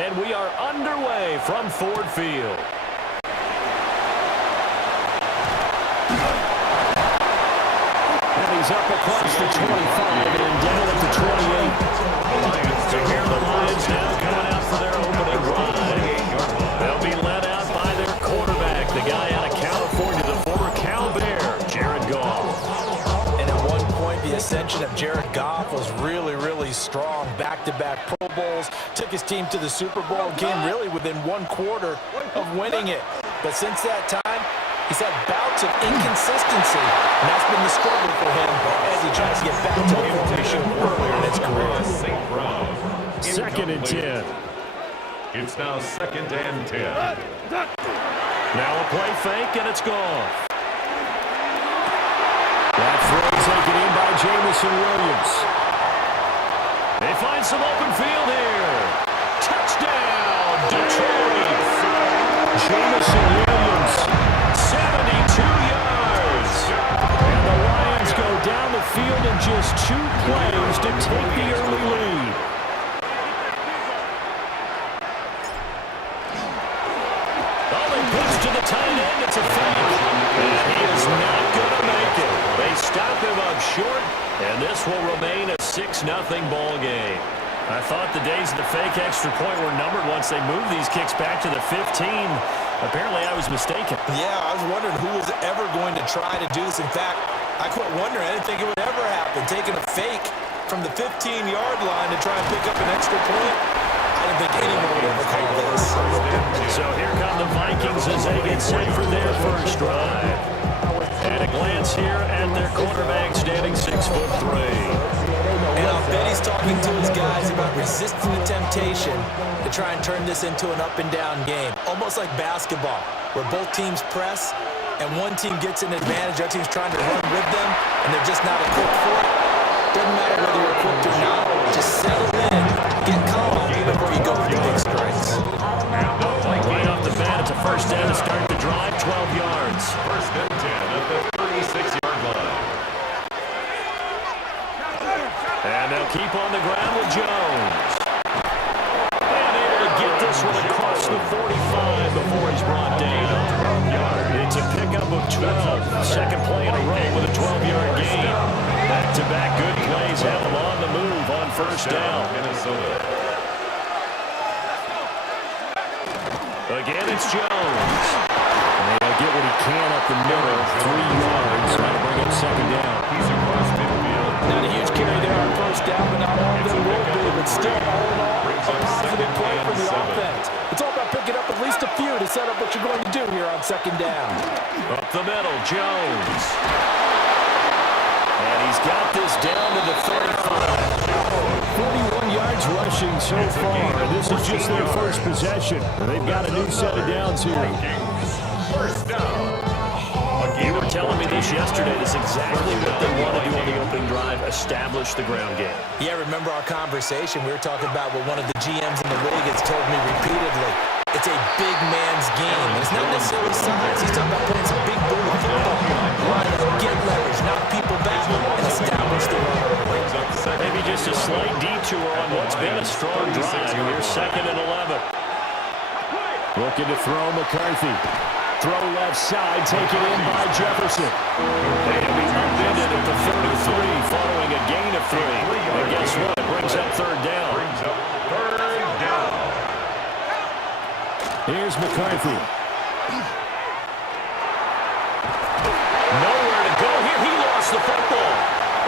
And we are underway from Ford Field. And he's up across the 25 and down at the 28. So here are the Lions now coming out for their opening drive. They'll be led out by their quarterback, the guy out of California, the former Cal Bear, Jared Goff. And at one point, the ascension of Jared Goff was really, really strong. Back-to-back Pro Bowls, took his team to the Super Bowl, came really within one quarter of winning it. But since that time, he's had bouts of inconsistency, and that's been the struggle for him as he tries to get back to the form he showed earlier in his career. Second and 10. It's now 2nd and 10. Now a play fake, and it's gone. That throw taken in by Jamison Williams. They find some open field here. Touchdown, Detroit. Jamison Williams, 72 yards. And the Lions go down the field in just 2 plays to take the early lead. Oh, they pitch to the tight end. It's a fake. And he is not going to make it. They stop him up short, and this will remain a 6-0 ball game. I thought the days of the fake extra point were numbered once they moved these kicks back to the 15. Apparently, I was mistaken. Yeah, I was wondering who was ever going to try to do this. In fact, I quit wondering. I didn't think it would ever happen. Taking a fake from the 15-yard line to try and pick up an extra point. I didn't think anyone would ever call this. So here come the Vikings as they get set for their first drive. And a glance here at their quarterback standing 6'3". And I'll bet he's talking to his guys about resisting the temptation to try and turn this into an up-and-down game. Almost like basketball, where both teams press, and one team gets an advantage, the other team's trying to run with them, and they're just not equipped for it. Doesn't matter whether you're equipped or not. Just settle in, get calm before you go for the big strikes. Right off the bat, it's a first down to start the drive, 12 yards. 1st and 10 at the 36-yard line. And they'll keep on the ground with Jones. And able to get this one across the 45 before he's brought down. It's a pickup of 12. Second play in a row with a 12-yard gain. Back-to-back good plays have him on the move on first down. Minnesota. Again, it's Jones. And they'll get what he can up the middle. 3 yards. Trying to bring up second down. He's across midfield. Not a huge carry there on first down, but not all of them will be. But still, all in all, a positive play for the offense. It's all about picking up at least a few to set up what you're going to do here on second down. Up the middle, Jones. And he's got this down to the 35. 41 yards rushing so far. This is just their first possession. They've got a new set of downs here. First down. You were telling me this yesterday. This is exactly what they want to do on the opening drive, establish the ground game. Yeah, remember our conversation? We were talking about what one of the GMs in the league has told me repeatedly. It's a big man's game. It's not necessarily size. He's talking about playing some big bully football. Line up, get leverage, knock people back, and establish the run. Maybe just a slight detour on what's been a strong drive. Here's 2nd and 11. Looking to throw McCarthy. Throw left side, taken in by Jefferson. They'll be upended at the 33 following a gain of 3. And guess what? It brings up third down. Here's McCarthy. Nowhere to go here. He lost the football.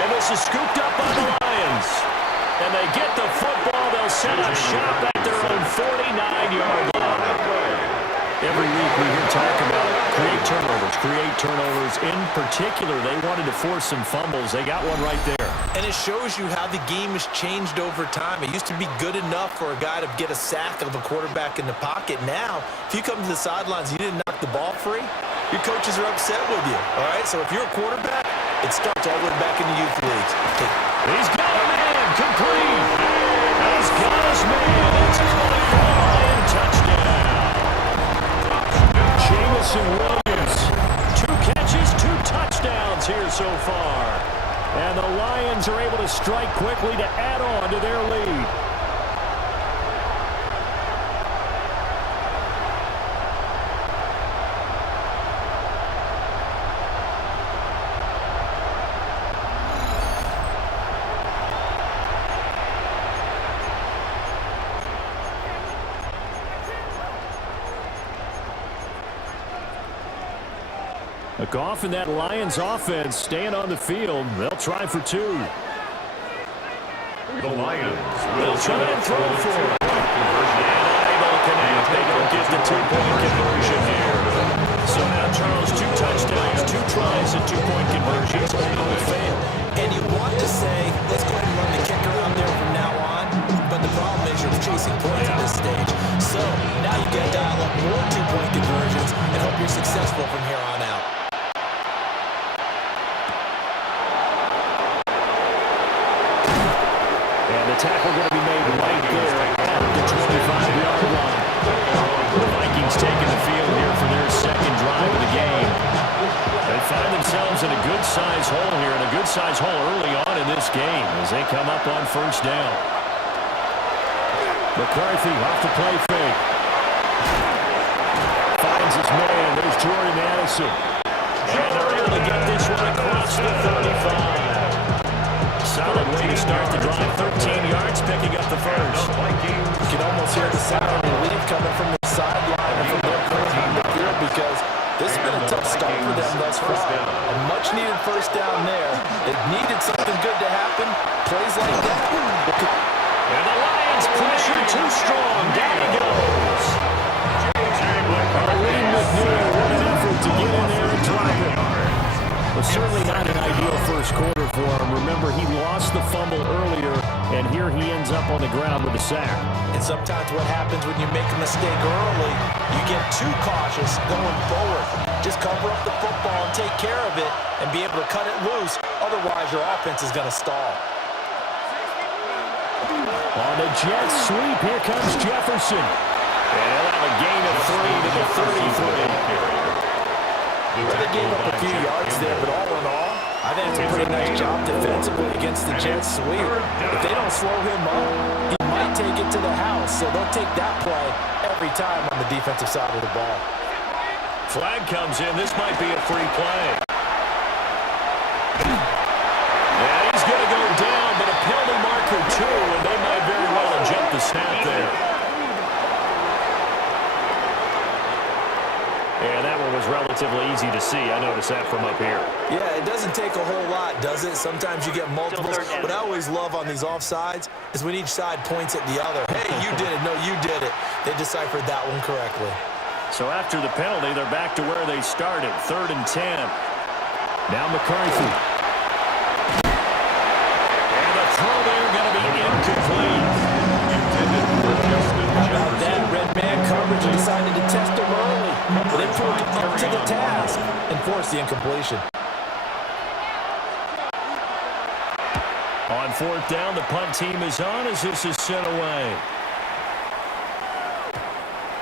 And this is scooped up by the Lions. And they get the football. They'll set up shop at their own 49-yard line. Every week we hear talk about create turnovers. In particular, they wanted to force some fumbles. They got one right there. And it shows you how the game has changed over time. It used to be good enough for a guy to get a sack of a quarterback in the pocket. Now, if you come to the sidelines and you didn't knock the ball free, your coaches are upset with you. All right, so if you're a quarterback, it starts all the way back in the youth leagues. He's got a man, complete. He's got his man. It's caught for a Lion touchdown. Jamison Williams, 2 catches, 2 touchdowns here so far. And the Lions are able to strike quickly to add on to their lead. Goff and that Lions offense staying on the field. They'll try for two. The Lions They'll try and throw for it. Unable to connect. They don't get the two-point conversion here. So now Charles, 2 touchdowns, 2 tries and 2-point conversions. All fail. And you want to say, let's go ahead and run the kicker out there from now on. But the problem is you're chasing points at this stage. So now you got to dial up more 2-point conversions and hope you're successful from here on out. And the tackle going to be made right there at the 25-yard line. The Vikings taking the field here for their second drive of the game. They find themselves in a good-sized hole here, and a good-sized hole early on in this game as they come up on first down. McCarthy off the play fake. Finds his man. There's Jordan Addison. And they're able to get this one across the 35. Solid way to start the drive. 13 yards, picking up the first. You can almost hear the sound of relief coming from the sideline and from their coach on the field because this has been a tough start for them thus far. A much-needed first down there. It needed something good to happen. Plays like that. And the Lions pressure too strong. Down he goes. Arlene McNeil, what an effort to get in there and drop it. But certainly not an ideal first quarter for him. Remember, he lost the fumble earlier, and here he ends up on the ground with a sack. And sometimes what happens when you make a mistake early, you get too cautious going forward. Just cover up the football and take care of it and be able to cut it loose. Otherwise, your offense is going to stall. On the jet sweep, here comes Jefferson. And he'll have a gain of 3 to the 33. Well, they gave up a few yards there, but all in all, I think it's a pretty nice job defensively against the jet sweep. If they don't slow him up, he might take it to the house, so they'll take that play every time on the defensive side of the ball. Flag comes in. This might be a free play. And he's going to go down, but a penalty marker too, and they might very well have jumped the snap there. And that one was relatively easy to see. I noticed that from up here. Yeah, it doesn't take a whole lot, does it? Sometimes you get multiples. What I always love on these offsides is when each side points at the other. Hey, you did it. No, you did it. They deciphered that one correctly. So after the penalty, they're back to where they started, 3rd and 10. Now McCarthy. And the throw there going to be incomplete. About that, red man coverage decided to test him early. But they proved up to the task and forced the incompletion. On 4th down, the punt team is on as this is sent away.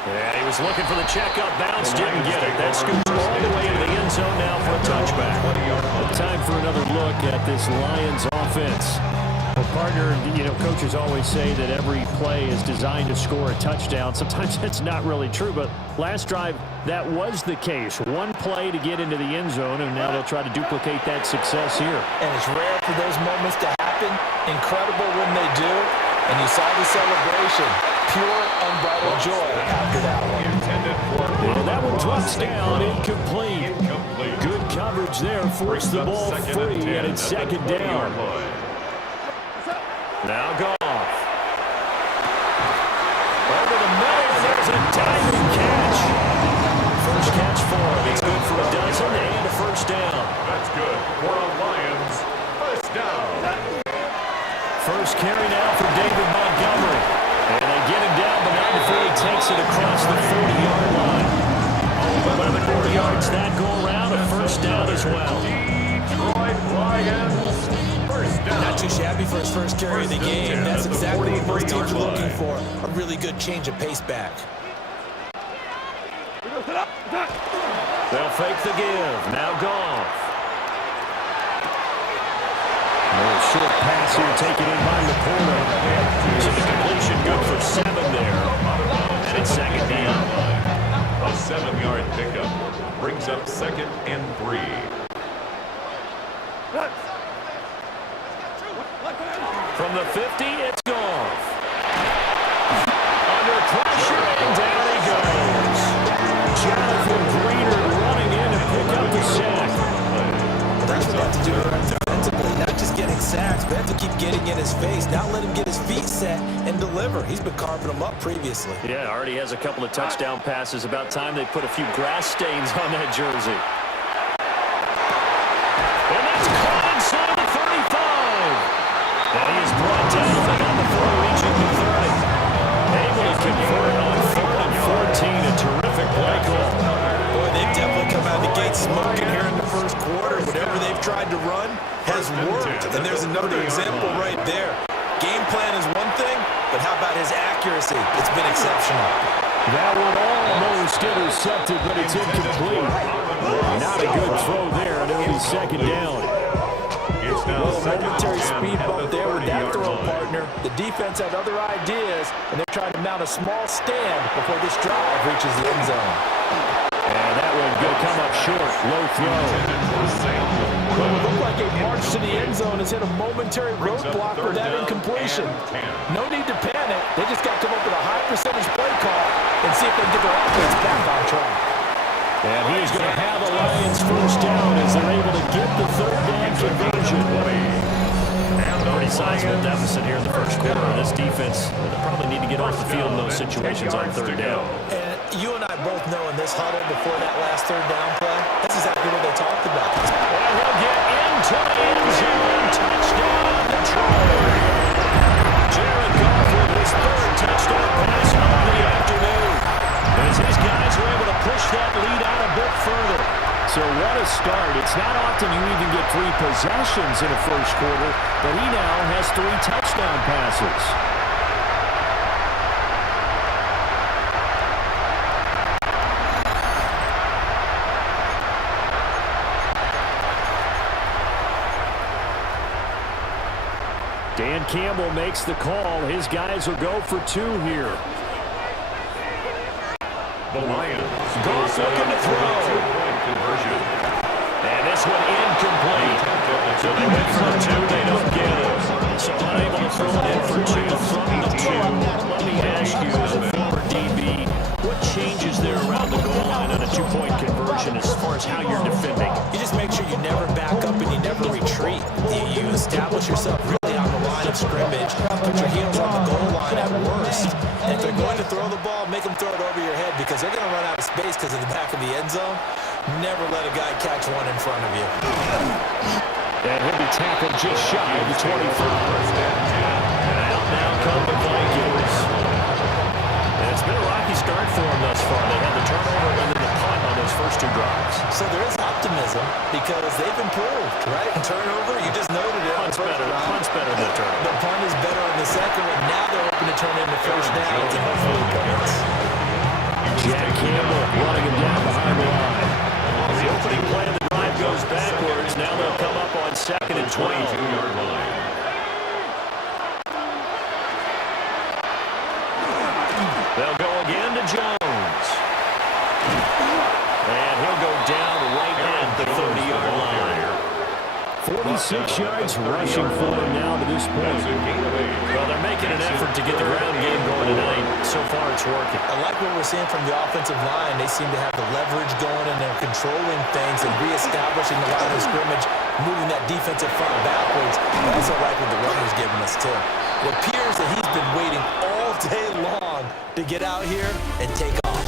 Yeah, he was looking for the checkup bounce, didn't get it. That scoots all the way into the end zone now for a touchback. Time for another look at this Lions offense. Well, partner, you know, coaches always say that every play is designed to score a touchdown. Sometimes that's not really true, but last drive, that was the case. One play to get into the end zone, and now they'll try to duplicate that success here. And it's rare for those moments to happen. Incredible when they do. And you saw the celebration. Pure, unbridled joy after that one. And that one drops down, incomplete. Good coverage there, forced the ball free, and it's 2nd down. Now Goff. Over the middle, there's a diving catch. First catch for him. It's good for a dozen and a first down. That's good for a Lions first down. First carry now for David Montgomery. And they get him down, but not before he takes it across the 40-yard line. 11 yards that go around, a first down as well. Detroit Lions first down. Not too shabby for his first carry of the game. That's exactly what most teams are looking for. A really good change of pace back. They'll fake the give. Now Goff. A short pass here taken in by Laporta. So the completion good for 7 there. And it's 2nd down. A 7-yard pickup brings up 2nd and 3. From the 50, it's Goff. Under pressure, and down he goes. Jonathan Greener running in to pick up the sack. They have to keep getting in his face, not let him get his feet set and deliver. He's been carving them up previously. Yeah, already has a couple of touchdown passes. About time they put a few grass stains on that jersey. And that's caught inside the 35. And he is brought down on before reaching the 30. Able to convert on 4th and 14. A terrific play call. Boy, they've definitely come out of the gate smoking here in the first quarter. Whatever they've tried to run has worked. And there's another example right there. Game plan is one thing, but how about his accuracy? It's been exceptional. That one almost intercepted, but it's incomplete. Not a good throw there, and it'll be second down. Well, a momentary speed bump there with that throw partner. The defense had other ideas, and they're trying to mount a small stand before this drive reaches the end zone. And that one going to come up short. Low throw. Well, it looked like a march to the end zone has hit a momentary roadblock for that incompletion. No need to panic. They just got to come up with a high percentage play call and see if they can get their offense back on track. And he is going to have the Lions first down as they're able to get the third down conversion. Pretty sizable deficit here in the first quarter. This defense probably need to get off the field in those situations on third down. And you and I both know in this huddle before that last third down play, that's exactly what they talked about. And he'll get into the end zone. Touchdown, Detroit. Jared Goff with his third touchdown pass of the afternoon. As his guys were able to push that lead out a bit further. So what a start. It's not often you even get 3 possessions in a first quarter, but he now has 3 touchdown passes. Dan Campbell makes the call. His guys will go for 2 here. The Lions. Goff looking to throw. Conversion. And this one incomplete. So they went for 2, they don't get it. So unable to throw it in for 2 from the 2. Let me ask you, as a former DB, what changes there around the goal line on a 2-point conversion as far as how you're defending? You just make sure you never back up and you never retreat. You establish yourself really on the line of scrimmage, put your heels on the goal line at worst. And if they're going to throw the ball, make them throw it over your head because they're going to run out of space because of the back of the end zone. Never let a guy catch one in front of you. And he'll be tackled just shy of the 25. And out now come the Vikings. And it's been a rocky start for them thus far. They had the turnover and then the punt on those first 2 drives. So there is optimism because they've improved, right? Turnover, you just noted it. Punt's better than the turnover. The punt is better on the second one. Now they're hoping to turn into first downs and hopefully points. Jack Campbell running him down behind the line. The opening play of the drive goes backwards. Now they'll come up on 2nd and 12. 22-yard line. They'll go again to Jones. And he'll go down right at the 30-yard line. 46 yards rushing for him now to this point. Well, they're making an effort to get the ground game going tonight. So far, it's working. I like what we're seeing from the offensive line. They seem to have the leverage going, and they're controlling things and reestablishing the line of scrimmage, moving that defensive front backwards. I also like what the runner's giving us, too. It appears that he's been waiting all day long to get out here and take off.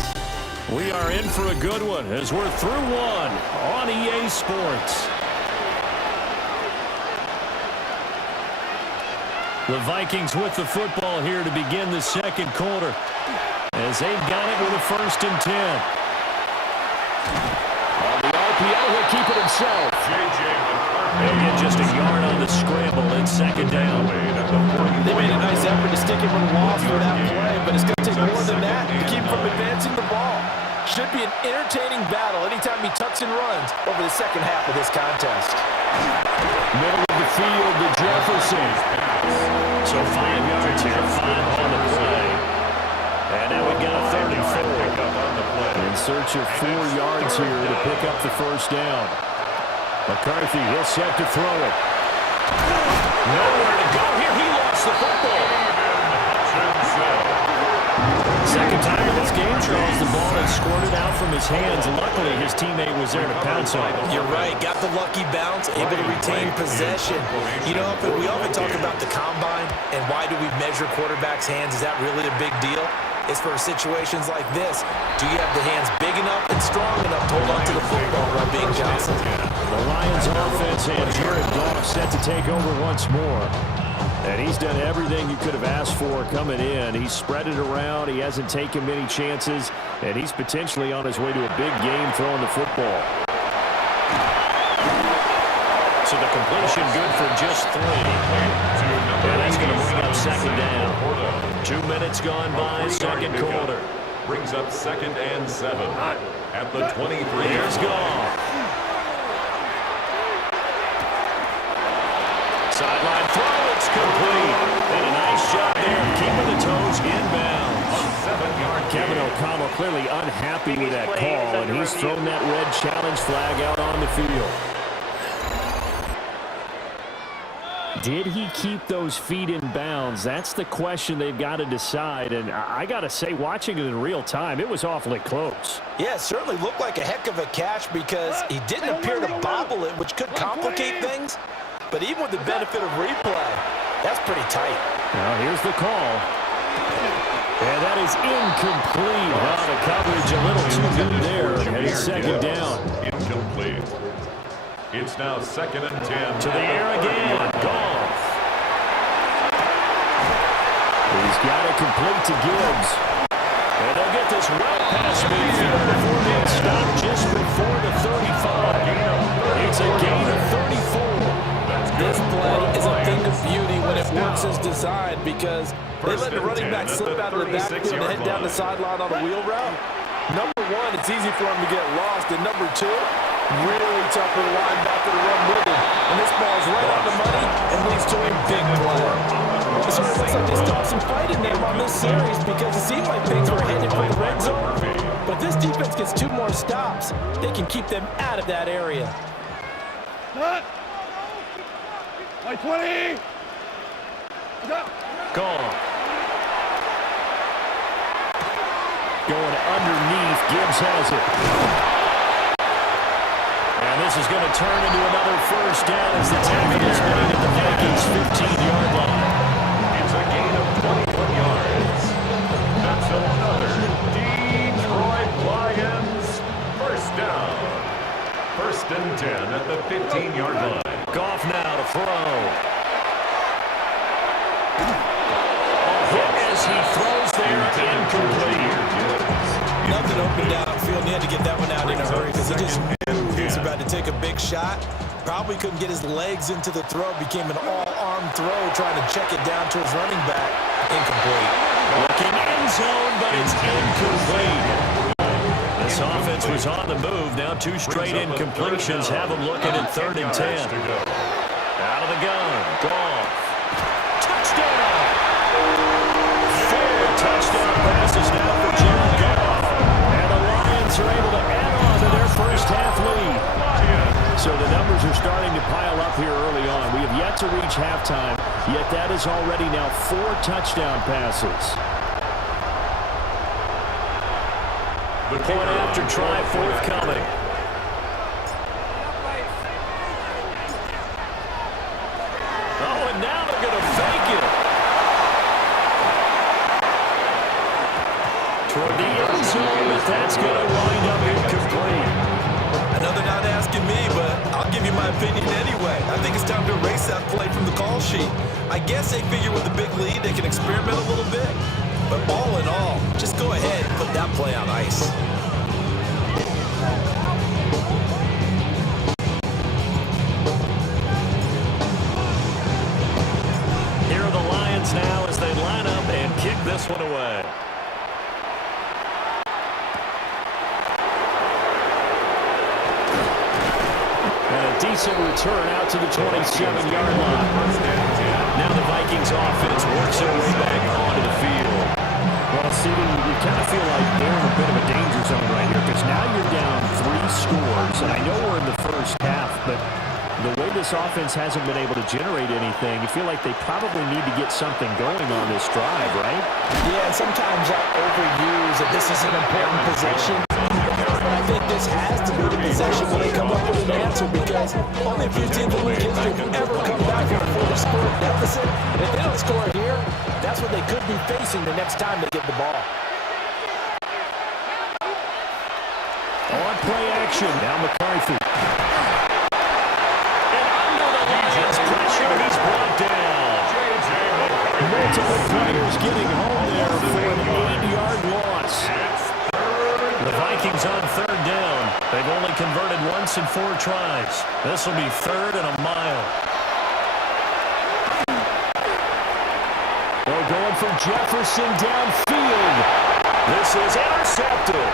We are in for a good one as we're through one on EA Sports. The Vikings with the football here to begin the second quarter as they've got it with a 1st and 10. On the RPO, he'll keep it himself. They'll get just a yard on the scramble in 2nd down. They made a nice effort to stick him with a loss for that play, but it's going to take more than that to keep him from advancing the ball. Should be an entertaining battle anytime he tucks and runs over the second half of this contest. Middle of the field to Jefferson. So 5 yards here, 5 on the play. And now we've got a 3rd and 4. In search of 4 yards here to pick up the first down. McCarthy will set to throw it. Nowhere to go here. He lost the football. Second time in this game, Charles, the ball has squirted out from his hands. Luckily, his teammate was there to pounce on it. You're right. Got the lucky bounce, able to retain possession. You know, we often talk about the combine and why do we measure quarterbacks' hands. Is that really a big deal? It's for situations like this. Do you have the hands big enough and strong enough to hold on to the football while being jostled? The Lions offense and Jared Goff set to take over once more. And he's done everything you could have asked for coming in. He's spread it around. He hasn't taken many chances. And he's potentially on his way to a big game throwing the football. So the completion good for just 3. And that's going to bring up second down. 2 minutes gone by, second quarter. Brings up 2nd and 7 at the 23. Here's Goff. Sideline throw, it's complete. And a nice job there keeping the toes inbounds. 7-yard Kevin O'Connell clearly unhappy with that call, and he's thrown that red challenge flag out on the field. Did he keep those feet in bounds? That's the question they've got to decide. And I got to say, watching it in real time, it was awfully close. Yeah, it certainly looked like a heck of a catch because he didn't appear to bobble it, which could complicate things. But even with the benefit of replay, that's pretty tight. Now here's the call. And that is incomplete. Well, the coverage a little too good there. And it's second down. Incomplete. It's now 2nd and 10. To the air again. Goff. He's got it complete to Gibbs. And they'll get this well past midfield before being stopped just before the 35. It's a gain of 34. This play is a thing of beauty when it works as designed because they let the running back slip out of the backfield and head down the sideline on a wheel route. Number one, it's easy for him to get lost. And number two, really tough for the linebacker to run with him. And this ball's right on the money and leads to a big play. So it looks like they stopped some fighting there on this series because it seemed like things were headed for the red zone. But if this defense gets 2 more stops, they can keep them out of that area. Like 20. Gone. Going underneath. Gibbs has it. And this is going to turn into another first down as the tackle is made at the Vikings' 15-yard line. It's a gain of 21 yards. That's another Detroit Lions first down. 1st and 10 at the 15-yard line. Goff now to throw. A hit as he throws there, incomplete. Nothing open downfield, and he had to get that one out in a hurry because he just knew he was about to take a big shot. Probably couldn't get his legs into the throw. Became an all-arm throw, trying to check it down to his running back. Incomplete. Looking end zone, but it's incomplete. This offense was on the move. Now 2 straight incompletions have them looking at 3rd and 10. Out of the gun. Goff. Touchdown. 4 touchdown passes now for Jared Goff. And the Lions are able to add on to their first half lead. So the numbers are starting to pile up here early on. We have yet to reach halftime, yet that is already now 4 touchdown passes. The point after try forthcoming. Oh, and now they're going to fake it. Toward the end zone, but that's going to wind up incomplete. Another not asking me, but I'll give you my opinion anyway. I think it's time to erase that play from the call sheet. I guess they figure with a big lead they can experiment a little bit. But all in all, just go ahead and put that play on ice. Here are the Lions now as they line up and kick this one away. And a decent return out to the 27-yard line. Now the Vikings offense works their way back onto the field. Well, CD, you kind of feel like they're in a bit of a danger zone right here because now you're down 3 scores. And I know we're in the first half, but the way this offense hasn't been able to generate anything, you feel like they probably need to get something going on this drive, right? Yeah, and sometimes I overuse that this is an important possession. But I think this has to be the possession when they come up with an answer, because only a few teams in league history have ever come back from a 40-score deficit. If they don't score here, that's what they could be facing the next time they get the ball. On play action, now McCarthy. And under the Lions pressure, he's brought down. Multiple players getting home there for an 8-yard loss. The Vikings on third down. They've only converted once in 4 tries. This will be 3rd and a mile. They're going from Jefferson downfield. This is intercepted.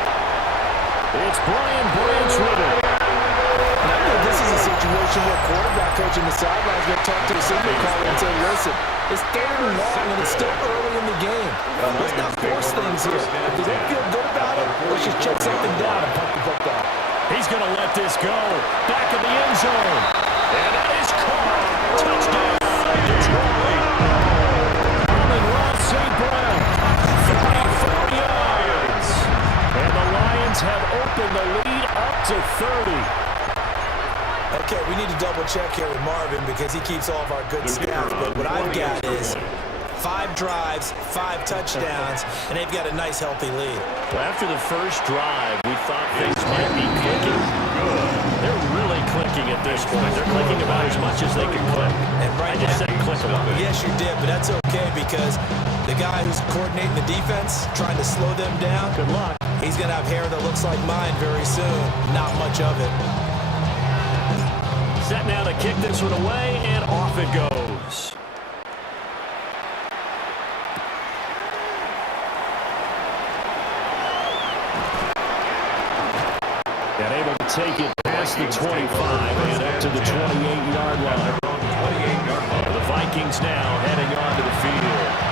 It's Brian Branch with it. And I think this is a situation where quarterback coach in the sidelines going to talk to the signal caller and say, listen, it's 3rd and long and it's still early in the game. Let's not force things here. If they don't feel good about it, let's just check something down and pump the football. He's going to let this go. Back in the end zone. And that is caught. Touchdown, Detroit. Coming Ross St. Brown. 34 yards. And the Lions have opened the lead up to 30. Okay, we need to double check here with Marvin because he keeps all of our good stats. But what I've got is 5 drives, 5 touchdowns, and they've got a nice, healthy lead. Well, after the first drive, we thought things might be clicking. They're really clicking at this point. They're clicking about as much as they can click. And right I just said click a lot. Yes, you did, but that's okay because the guy who's coordinating the defense, trying to slow them down, Good luck. he's going to have hair that looks like mine very soon. Not much of it. Set now to kick this one away, and off it goes. And able to take it past the 25 and up to the 28-yard line. The Vikings now heading onto the field.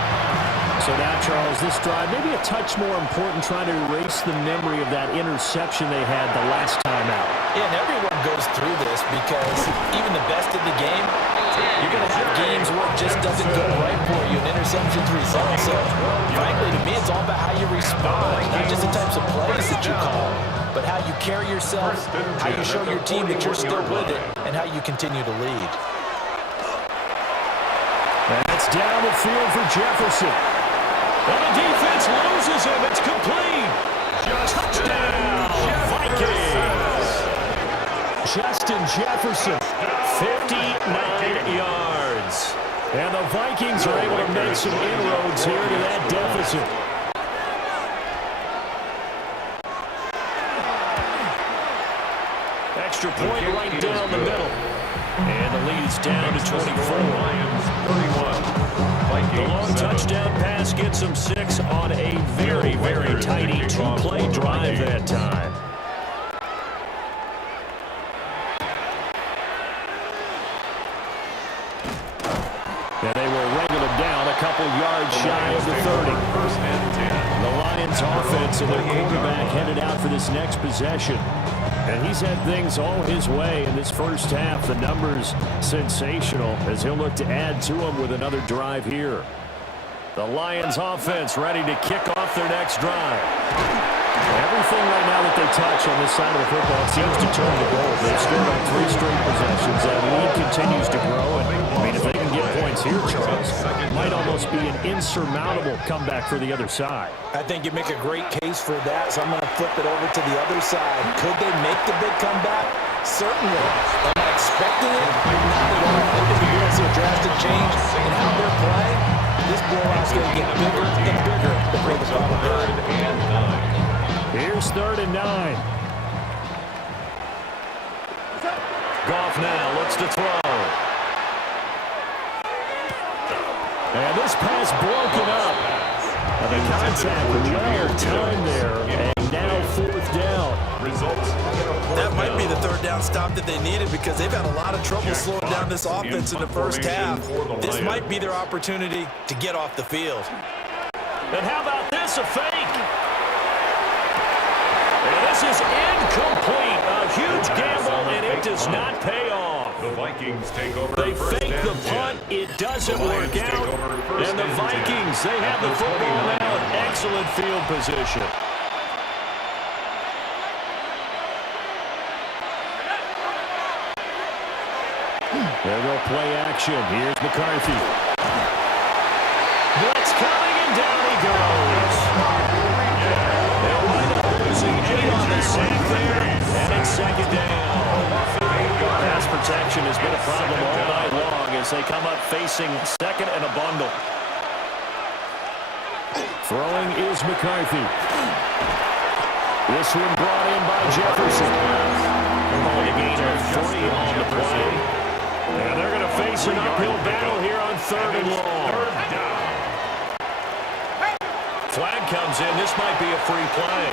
So now, Charles, this drive maybe a touch more important, trying to erase the memory of that interception they had the last time out. Yeah, and everyone goes through this because even the best in the game, you're going to have games where it just doesn't go right for you, and interceptions result. So, frankly, to me, it's all about how you respond, not just the types of plays that you call, but how you carry yourself, how you show your team that you're still with it, and how you continue to lead. And it's down the field for Jefferson. And the defense loses him. It's complete. Touchdown, Vikings. Justin Jefferson, 59 yards. And the Vikings are able to make some inroads here to that deficit. Extra point right down the middle. And the lead is down to 24. Lions 31. The long touchdown pass gets them 6 on a very, very tiny 2-play drive that time. And they will wrangle him down a couple yards shy of the 30. The Lions offense and their quarterback headed out for this next possession. And he's had things all his way in this first half. The numbers sensational as he'll look to add to them with another drive here. The Lions offense ready to kick off their next drive. Everything right now that they touch on this side of the football seems to turn to gold. They've scored on 3 straight possessions. That lead continues to grow. And, I mean, if they can get points here, Charles, it might almost be an insurmountable comeback for the other side. I think you make a great case for that, so I'm going to flip it over to the other side. Could they make the big comeback? Certainly. Am I expecting it? Not at all. I think you're going to see a drastic change in how they're playing. This blowout's going to get bigger and bigger before the probability. Here's 3rd and 9. Goff now looks to throw. And this pass broken up. And the contact well timed there. And now 4th down. Results. That might be the 3rd down stop that they needed because they've had a lot of trouble slowing down this offense in the first half. This might be their opportunity to get off the field. And how about this, a fake? And this is incomplete. A huge gamble, and it does not pay off. The Vikings take over. They first fake and the punt. 10. It doesn't The Lions work take out. over first And the and 10 Vikings, they have at the the football 29 now in line. excellent field position. There go play action. Here's McCarthy. Blitz coming, and down he goes. They'll wind up losing 8 on the sack there, and it's second down. Pass protection has been a problem all night long as they come up facing second and a bundle. Throwing is McCarthy. This one brought in by Jefferson. Only a gain of 3 on the play. And they're going to face an uphill battle here on third and long. Flag comes in. This might be a free play.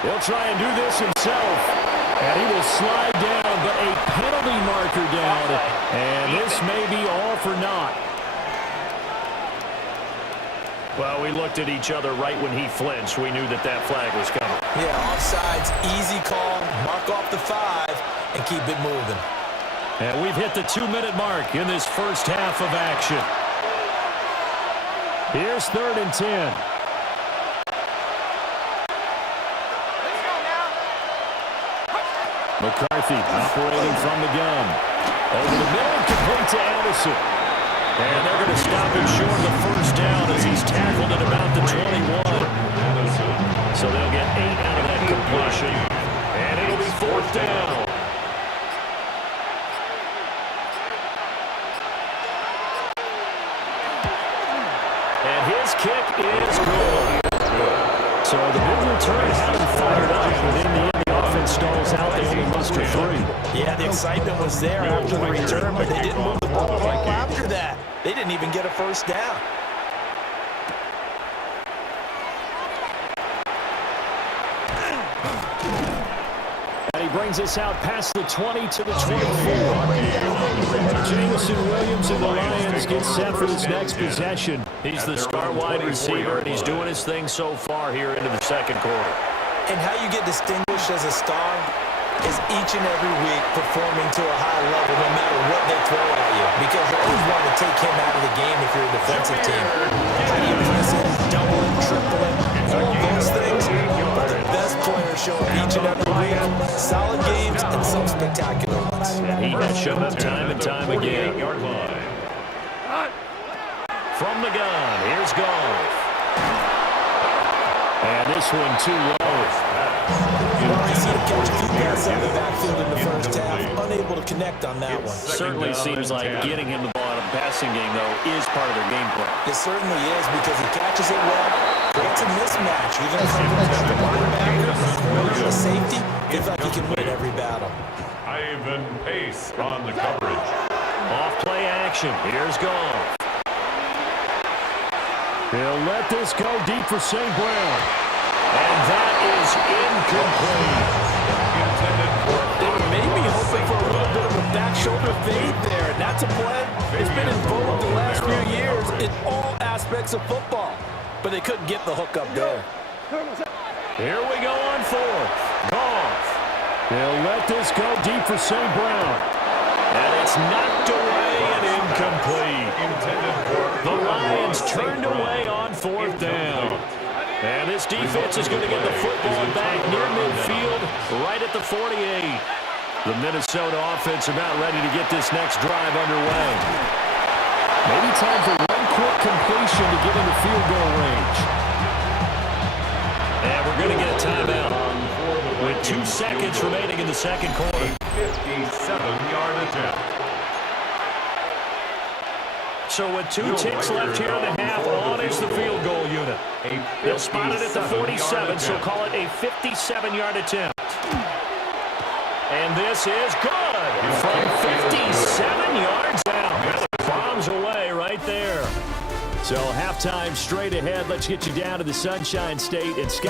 He'll try and do this himself. And he will slide down, but a penalty marker down. And this may be all for naught. Well, we looked at each other right when he flinched. We knew that that flag was coming. Yeah, offsides, easy call. Mark off the 5 and keep it moving. And we've hit the 2-minute mark in this first half of action. Here's third and 10. McCarthy operating from the gun. Over the middle, complete to Anderson. And they're going to stop him short of the first down as he's tackled at about the 21. So they'll get 8 out of that completion. And it'll be fourth down. And his kick is good. So the big return hasn't fired up, but in the end, the offense stalls out. They only muster 3. Yeah, the excitement was there after the return, but they didn't move the ball at all after that. They didn't even get a first down. And he brings us out past the 20 to the 24. Jameson Williams and the Lions get set for this next possession. He's the star wide receiver, and he's doing his thing so far here into the second quarter. And how you get distinguished as a star is each and every week performing to a high level no matter what they throw at you. Because you always want to take him out of the game if you're a defensive team. How do you press him, double him, triple him, all those things? But the best players show up each and every week. Solid games and some spectacular ones. And he has shown up time and time again. From the gun, here's Goff. And this one too low. You already see him catch a few passes out of the backfield in the first half. Unable to connect on that one. Certainly seems like getting him the ball in a passing game, though, is part of their game plan. It certainly is because he catches it well, creates a mismatch. Even if the linebacker, the corner, the safety, feels like he can win every battle. Ivan Pace on the coverage. Off play action. Here's Goff. He'll let this go deep for St. Brown. And that is incomplete. They were maybe hoping for a little bit of a back shoulder fade there. And that's a play. It's been in vogue the last few years in all aspects of football. But they couldn't get the hook up there. Here we go on fourth. Goff. He'll let this go deep for St. Brown. And it's knocked away and incomplete. The Lions turned away on fourth down. And this defense is going to get the football back near midfield, right at the 48. The Minnesota offense about ready to get this next drive underway. Maybe time for one quick completion to get into field goal range. And we're going to get a timeout with 2 seconds remaining in the second quarter. 57-yard attempt. So with 2 ticks left here in the half, on is the field goal unit. They'll spot it at the 47, so call it a 57-yard attempt. And this is good from 57 yards out. Bombs away right there. So halftime straight ahead. Let's get you down to the Sunshine State and